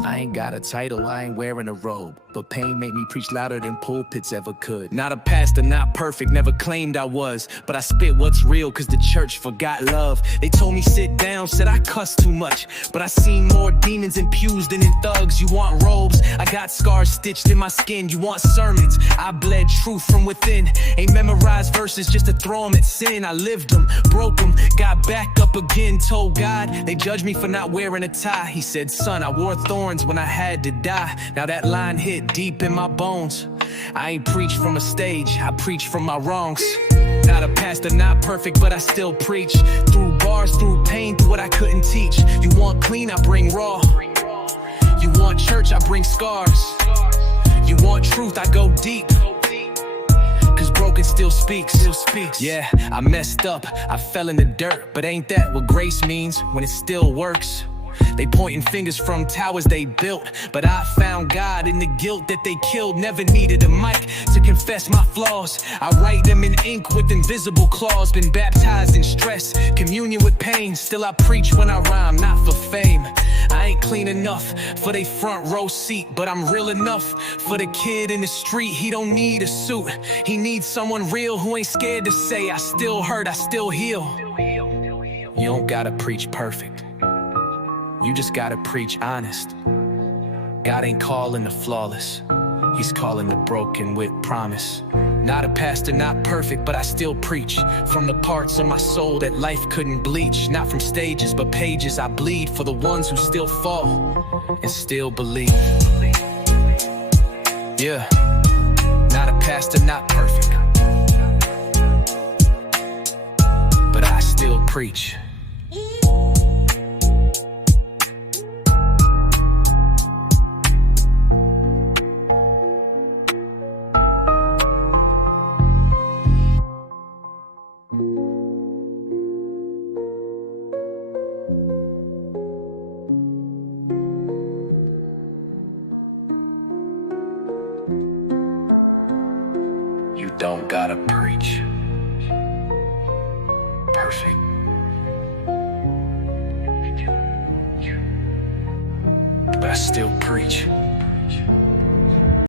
I ain't got a title, I ain't wearing a robe, but pain made me preach louder than pulpits ever could. Not a pastor, not perfect, never claimed I was, but I spit what's real cause the church forgot love. They told me sit down, said I cuss too much, but I seen more demons in pews than in thugs. You want robes? I got scars stitched in my skin. You want sermons? I bled truth from within. Ain't memorized verses just to throw them at sin. I lived them, broke them, got back up again. Told God they judged me for not wearing a tie. He said, son, I wore thorns when I had to die. Now that line hit deep in my bones. I ain't preach from a stage, I preach from my wrongs. Not a pastor, not perfect, but I still preach. Through bars, through pain, through what I couldn't teach. You want clean, I bring raw. You want church, I bring scars. You want truth, I go deep. Cause broken still speaks. Yeah, I messed up, I fell in the dirt, but ain't that what grace means when it still works? They pointing fingers from towers they built, but I found God in the guilt that they killed. Never needed a mic to confess my flaws. I write them in ink with invisible claws. Been baptized in stress, communion with pain. Still I preach when I rhyme, not for fame. I ain't clean enough for they front row seat, but I'm real enough for the kid in the street. He don't need a suit, he needs someone real who ain't scared to say I still hurt, I still heal. You don't gotta preach perfect, you just gotta preach honest. God ain't calling the flawless, he's calling the broken with promise. Not a pastor, not perfect, but I still preach from the parts of my soul that life couldn't bleach. Not from stages, but pages I bleed for the ones who still fall and still believe. Yeah, not a pastor, not perfect, but I still preach. You don't gotta preach perfect, but I still preach.